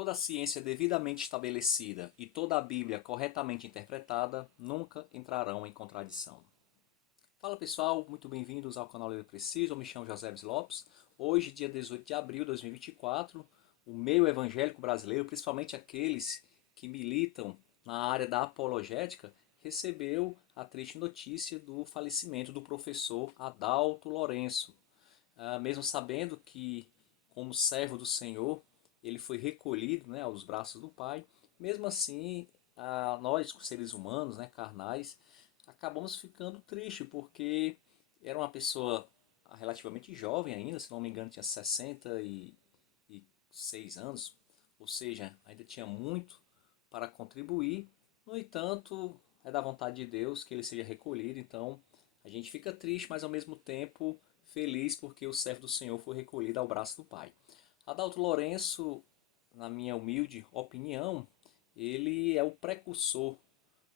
Toda a ciência devidamente estabelecida e toda a Bíblia corretamente interpretada nunca entrarão em contradição. Fala pessoal, muito bem-vindos ao canal Letra Preciso, eu me chamo José Lopes. Hoje, dia 18 de abril de 2024, o meio evangélico brasileiro, principalmente aqueles que militam na área da apologética, recebeu a triste notícia do falecimento do professor Adalto Lourenço. Mesmo sabendo que, como servo do Senhor, ele foi recolhido, né, aos braços do Pai, mesmo assim, nós, seres humanos, né, carnais, acabamos ficando tristes, porque era uma pessoa relativamente jovem ainda, se não me engano tinha 66 anos, ou seja, ainda tinha muito para contribuir. No entanto, é da vontade de Deus que ele seja recolhido, então a gente fica triste, mas ao mesmo tempo feliz porque o servo do Senhor foi recolhido ao braço do Pai. Adalto Lourenço, na minha humilde opinião, ele é o precursor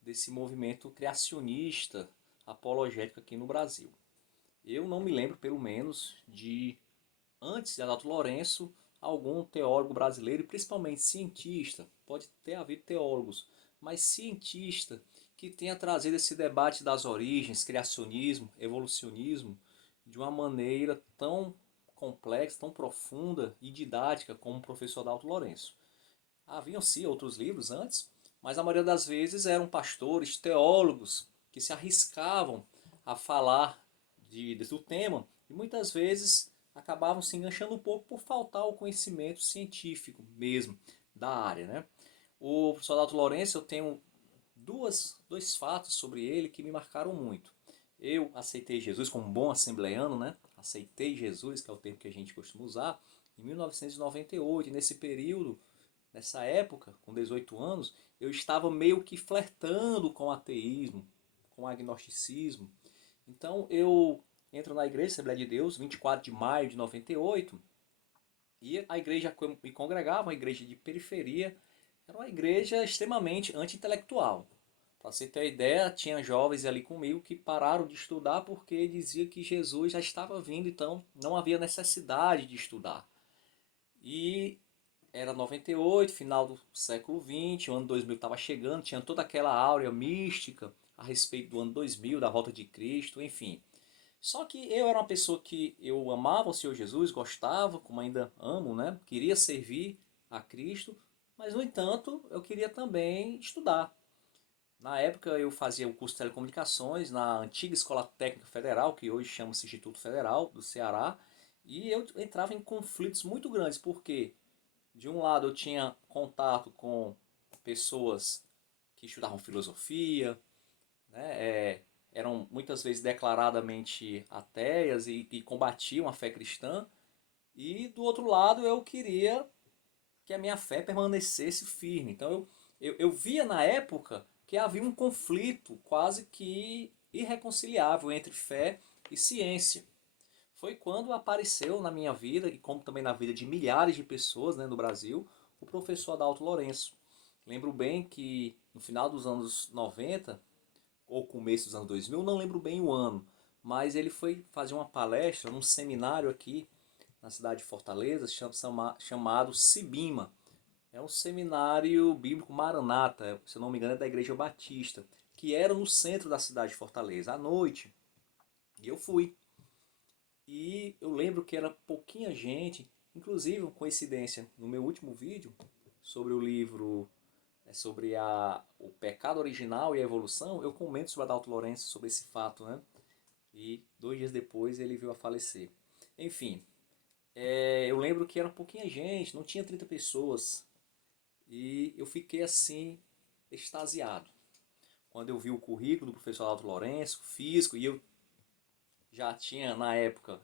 desse movimento criacionista apologético aqui no Brasil. Eu não me lembro, pelo menos, de, antes de Adalto Lourenço, algum teólogo brasileiro, e principalmente cientista, pode ter havido teólogos, mas cientista que tenha trazido esse debate das origens, criacionismo, evolucionismo, de uma maneira tão complexa, tão profunda e didática como o professor Adalto Lourenço. Haviam sim outros livros antes, mas a maioria das vezes eram pastores, teólogos que se arriscavam a falar do tema e muitas vezes acabavam se enganchando um pouco por faltar o conhecimento científico mesmo da área, né? O professor Adalto Lourenço, eu tenho dois fatos sobre ele que me marcaram muito. Eu aceitei Jesus como um bom assembleano, né? Aceitei Jesus, que é o termo que a gente costuma usar, em 1998. E nesse período, nessa época, com 18 anos, eu estava meio que flertando com o ateísmo, com o agnosticismo. Então eu entro na igreja Assembleia de Deus, 24 de maio de 98, e a igreja que eu me congregava, uma igreja de periferia, era uma igreja extremamente anti-intelectual. Para você ter ideia, tinha jovens ali comigo que pararam de estudar porque dizia que Jesus já estava vindo, então não havia necessidade de estudar. E era 98, final do século XX, o ano 2000 estava chegando, tinha toda aquela áurea mística a respeito do ano 2000, da volta de Cristo, enfim. Só que eu era uma pessoa que eu amava o Senhor Jesus, gostava, como ainda amo, né? Queria servir a Cristo, mas no entanto eu queria também estudar. Na época eu fazia o curso de telecomunicações na antiga Escola Técnica Federal, que hoje chama-se Instituto Federal do Ceará, e eu entrava em conflitos muito grandes, porque de um lado eu tinha contato com pessoas que estudavam filosofia, né, eram muitas vezes declaradamente ateias e combatiam a fé cristã, e do outro lado eu queria que a minha fé permanecesse firme. Então eu via na época que havia um conflito quase que irreconciliável entre fé e ciência. Foi quando apareceu na minha vida, e como também na vida de milhares de pessoas, né, no Brasil, o professor Adalto Lourenço. Lembro bem que no final dos anos 90 ou começo dos anos 2000, não lembro bem o ano, mas ele foi fazer uma palestra num seminário aqui na cidade de Fortaleza, chamado Sibima. É um seminário bíblico Maranata, se eu não me engano é da Igreja Batista, que era no centro da cidade de Fortaleza, à noite. E eu fui. E eu lembro que era pouquinha gente, inclusive, uma coincidência, no meu último vídeo sobre o livro, sobre o pecado original e a evolução, eu comento sobre Adalto Lourenço, sobre esse fato, né? E 2 dias depois ele veio a falecer. Enfim, eu lembro que era pouquinha gente, não tinha 30 pessoas. E eu fiquei assim, extasiado. Quando eu vi o currículo do professor Adalto Lourenço, físico, e eu já tinha na época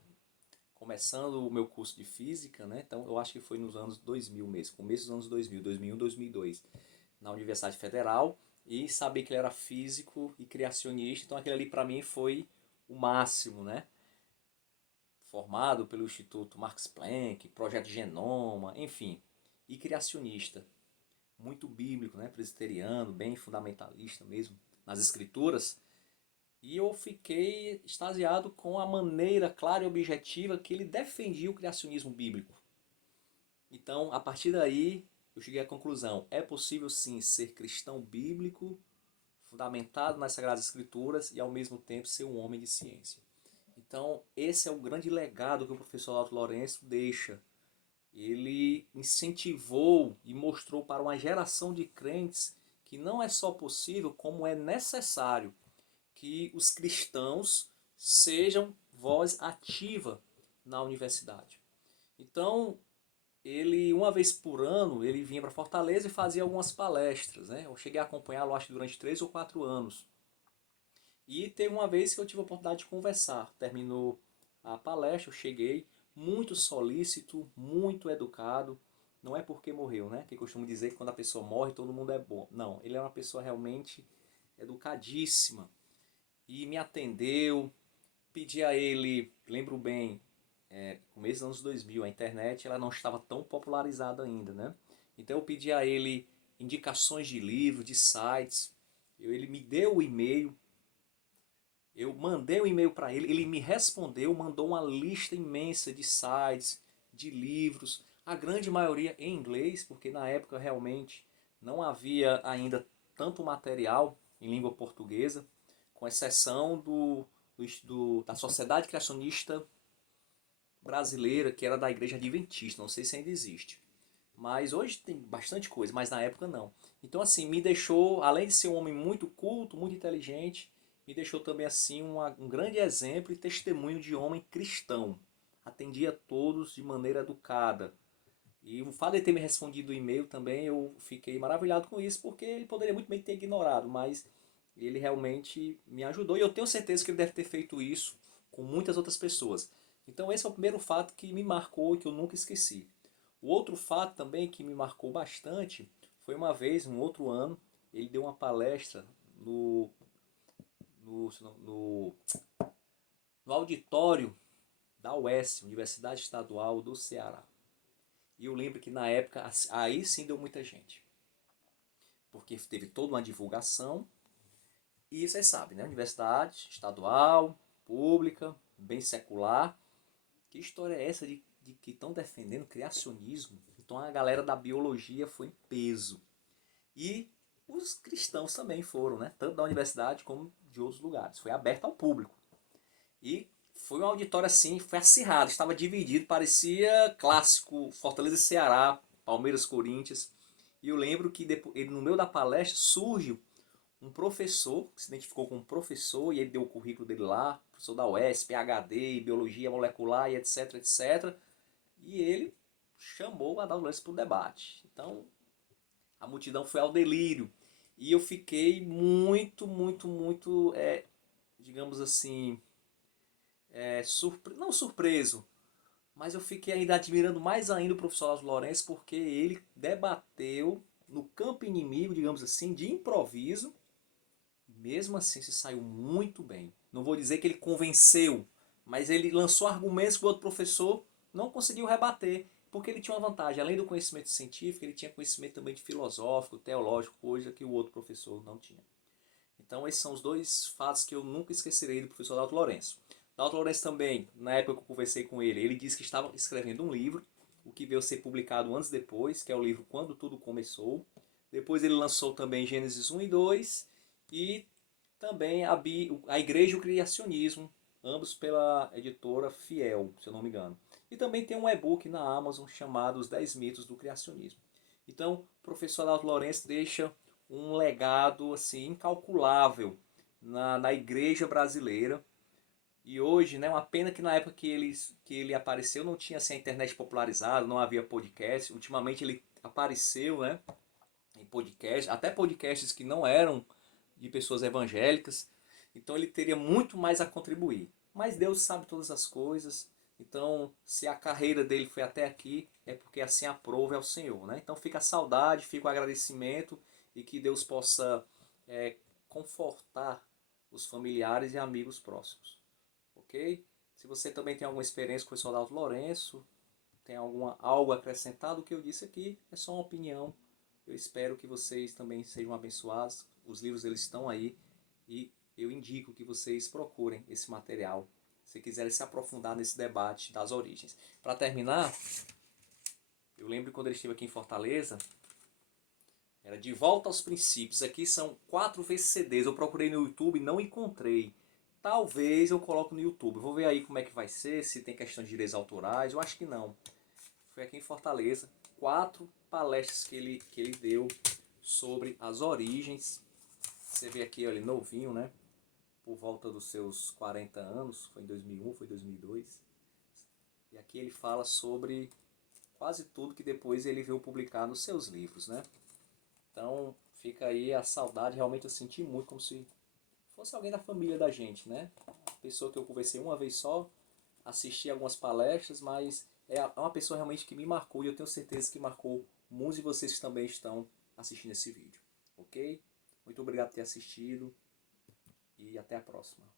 começando o meu curso de física, né? Então eu acho que foi nos anos 2000 mesmo, começo dos anos 2000, 2001, 2002, na Universidade Federal, e saber que ele era físico e criacionista, então aquele ali para mim foi o máximo, né? Formado pelo Instituto Max Planck, Projeto Genoma, enfim, e criacionista, muito bíblico, né? Presbiteriano, bem fundamentalista mesmo nas escrituras. E eu fiquei extasiado com a maneira clara e objetiva que ele defendia o criacionismo bíblico. Então, a partir daí, eu cheguei à conclusão, é possível sim ser cristão bíblico, fundamentado nas Sagradas Escrituras e ao mesmo tempo ser um homem de ciência. Então, esse é o grande legado que o professor Lauto Lourenço deixa. Ele incentivou e mostrou para uma geração de crentes que não é só possível, como é necessário que os cristãos sejam voz ativa na universidade. Então, ele, uma vez por ano, ele vinha para Fortaleza e fazia algumas palestras, né? Eu cheguei a acompanhá-lo, acho que durante 3 ou 4 anos. E teve uma vez que eu tive a oportunidade de conversar. Terminou a palestra, eu cheguei muito solícito, muito educado. Não é porque morreu, né? Que eu costumo dizer que quando a pessoa morre todo mundo é bom. Não, ele é uma pessoa realmente educadíssima. E me atendeu, pedi a ele, lembro bem, começo dos anos 2000, a internet ela não estava tão popularizada ainda, né? Então eu pedi a ele indicações de livros, de sites. Ele me deu o e-mail, eu mandei um e-mail para ele, ele me respondeu, mandou uma lista imensa de sites, de livros, a grande maioria em inglês, porque na época realmente não havia ainda tanto material em língua portuguesa, com exceção da Sociedade Criacionista Brasileira, que era da Igreja Adventista, não sei se ainda existe. Mas hoje tem bastante coisa, mas na época não. Então assim, me deixou, além de ser um homem muito culto, muito inteligente, me deixou também assim um grande exemplo e testemunho de homem cristão. Atendia a todos de maneira educada. E o fato de ele ter me respondido o e-mail também, eu fiquei maravilhado com isso, porque ele poderia muito bem ter ignorado, mas ele realmente me ajudou. E eu tenho certeza que ele deve ter feito isso com muitas outras pessoas. Então esse é o primeiro fato que me marcou e que eu nunca esqueci. O outro fato também que me marcou bastante foi uma vez, um outro ano, ele deu uma palestra no, no, no auditório da UES, Universidade Estadual do Ceará. E eu lembro que na época, aí sim deu muita gente. Porque teve toda uma divulgação. E vocês sabem, né? Universidade estadual, pública, bem secular. Que história é essa de que estão defendendo criacionismo? Então a galera da biologia foi em peso. E os cristãos também foram, né? Tanto da universidade como de outros lugares. Foi aberto ao público. E foi um auditório assim, foi acirrado, estava dividido, parecia clássico, Fortaleza e Ceará, Palmeiras, Corinthians. E eu lembro que depois, ele, no meio da palestra surge um professor, que se identificou como professor, e ele deu o currículo dele lá, professor da UES, PhD, Biologia Molecular e etc, etc. E ele chamou a Adalto para o debate. Então, a multidão foi ao delírio. E eu fiquei muito, muito, muito, digamos assim, não surpreso, mas eu fiquei ainda admirando mais ainda o professor Lázaro Lourenço, porque ele debateu no campo inimigo, digamos assim, de improviso, e mesmo assim se saiu muito bem. Não vou dizer que ele convenceu, mas ele lançou argumentos que o outro professor não conseguiu rebater, porque ele tinha uma vantagem. Além do conhecimento científico, ele tinha conhecimento também de filosófico, teológico, coisa que o outro professor não tinha. Então esses são os dois fatos que eu nunca esquecerei do professor Dalto Lourenço. Dalto Lourenço também, na época que eu conversei com ele, ele disse que estava escrevendo um livro, o que veio a ser publicado anos depois, que é o livro Quando Tudo Começou. Depois ele lançou também Gênesis 1 e 2 e também a Igreja e o Criacionismo, ambos pela editora Fiel, se eu não me engano. E também tem um e-book na Amazon chamado Os 10 Mitos do Criacionismo. Então, o professor Adalto Lourenço deixa um legado assim incalculável na igreja brasileira. E hoje, né, uma pena que na época que ele apareceu não tinha assim, a internet popularizada, não havia podcast. Ultimamente ele apareceu, né, em podcast, até podcasts que não eram de pessoas evangélicas. Então ele teria muito mais a contribuir. Mas Deus sabe todas as coisas. Então, se a carreira dele foi até aqui, é porque assim aprova ao Senhor, né? Então fica a saudade, fica o agradecimento e que Deus possa confortar os familiares e amigos próximos, ok? Se você também tem alguma experiência com o soldado Lourenço, tem algo acrescentado, o que eu disse aqui é só uma opinião. Eu espero que vocês também sejam abençoados. Os livros eles estão aí e eu indico que vocês procurem esse material se quiserem se aprofundar nesse debate das origens. Para terminar, eu lembro quando ele esteve aqui em Fortaleza, Era De Volta aos Princípios. Aqui são 4 VCDs. Eu procurei no YouTube e não encontrei. Talvez eu coloque no YouTube. Vou ver aí como é que vai ser, se tem questão de direitos autorais. Eu acho que não. Foi aqui em Fortaleza. 4 palestras que ele deu sobre as origens. Você vê aqui, olha, novinho, né? Por volta dos seus 40 anos. Foi em 2001, foi em 2002. E aqui ele fala sobre quase tudo que depois ele veio publicar nos seus livros, né? Então fica aí a saudade, realmente eu senti muito como se fosse alguém da família da gente, né? Pessoa que eu conversei uma vez só, assisti algumas palestras, mas é uma pessoa realmente que me marcou e eu tenho certeza que marcou muitos de vocês que também estão assistindo esse vídeo, ok? Muito obrigado por ter assistido e até a próxima.